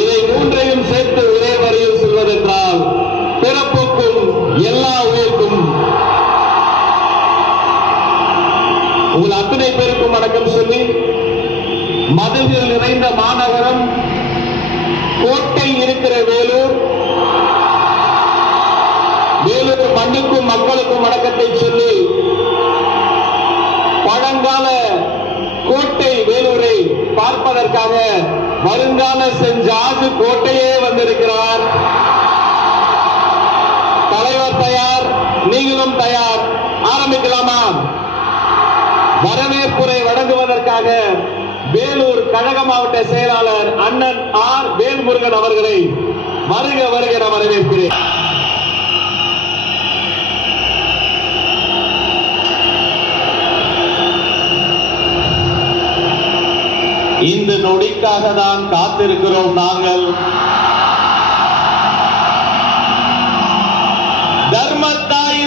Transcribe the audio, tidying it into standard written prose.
இதை மூன்றையும் சேர்த்து ஒரே வரியில் சொல்வதென்றால் பிறப்புக்கும் எல்லா உயிர்க்கும். உங்கள் அத்தனை பேருக்கும் வணக்கம் சொல்லி, மதில்கள் நிறைந்த மாநகரம், கோட்டை இருக்கிற வேலூர், வேலூர் மண்ணுக்கும் மக்களுக்கும் வணக்கத்தை சொல்லி, பழங்கால கோட்டை வேலூரை பார்ப்பதற்காக வருங்கால சென்ட் ஜார்ஜ் கோட்டையே வந்திருக்கிறார். தலைவர் தயார், நீங்களும் தயார், ஆரம்பிக்கலாமா? வரவேற்புரை வழங்குவதற்காக வேலூர் கழக மாவட்ட செயலாளர் அண்ணன் ஆர் வேல்முருகன் அவர்களை வருக வருக என வரவேற்கிறேன். இந்த நொடிக்காக தான் காத்திருக்கிறோம் நாங்கள். தர்மத்தாய்